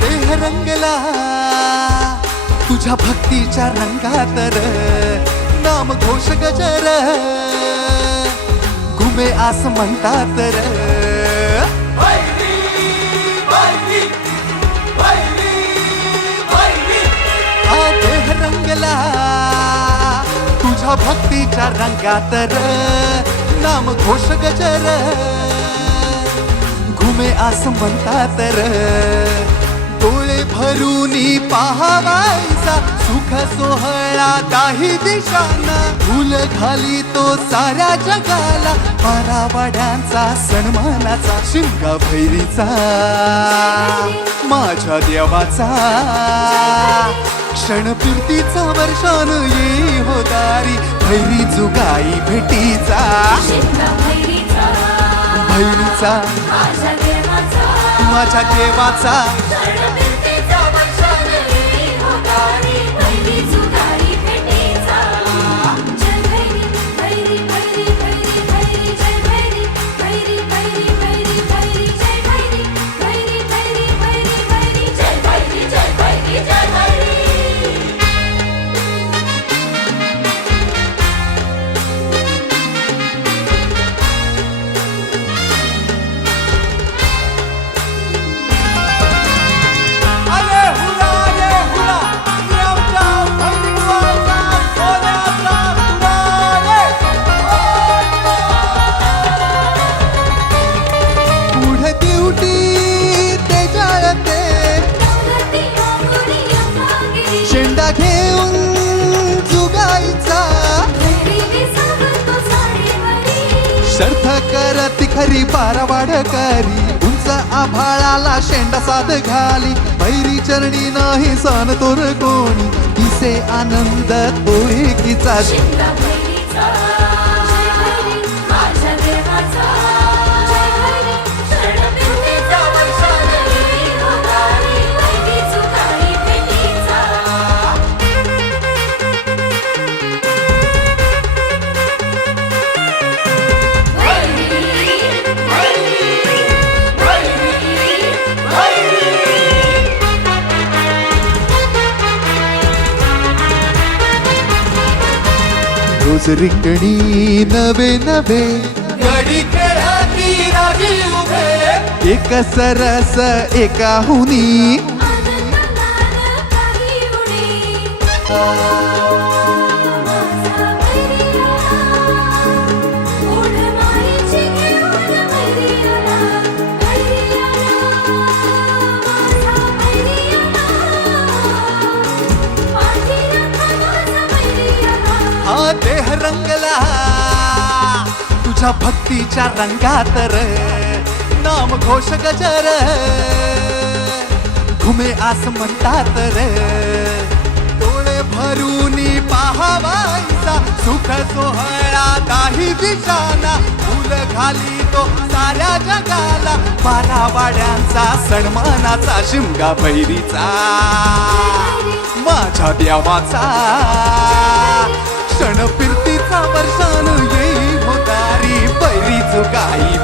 देह रंगला तुझ्या भक्तीच्या रंगात र नाम घोष गजर घुमे आस म्हणतात र हा देह रंगला तुझ्या भक्तीच्या रंगात र नाम घोष गजर घुमे आस म्हणतात र डोळे भरूनी पाहावायचा सुख सोहळा दाही दिशांना फुल घाली तो साऱ्या जगाला बारावाड्यांचा सन्मानाचा शिमगा भैरीचा माझ्या देवाचा क्षणपूर्तीचा वर्षान ये हो दारी भैरी जुगाई भेटीचा भैरीचा माझ्या देवाचा शेंडा घेऊन जुगाईचा शर्थ करती खरी बारावाडकरी उंच आभाळाला शेंडा साध घाली भैरी चरणी नाही सन तोर कोणी दिसे आनंद तो एकीचा रोज रिंगणी नवे नवे गडी खेळाती राजी उभे एक सरस एका हुनी हा देह रंगला तुझ्या भक्तीच्या रंगात र नाम घोष गजर घुमे आस म्हणतात र डोळे भरूनी पाहावायचा सुख सोहळा दाही दिशाना फुल घाली तो साऱ्या जगाला बारावाड्यांचा सन्मानाचा शिमगा भैरीचा माझ्या देवाचा क्षणपूर्तीचा वर्षान येई हो दारी बैरी जुगाई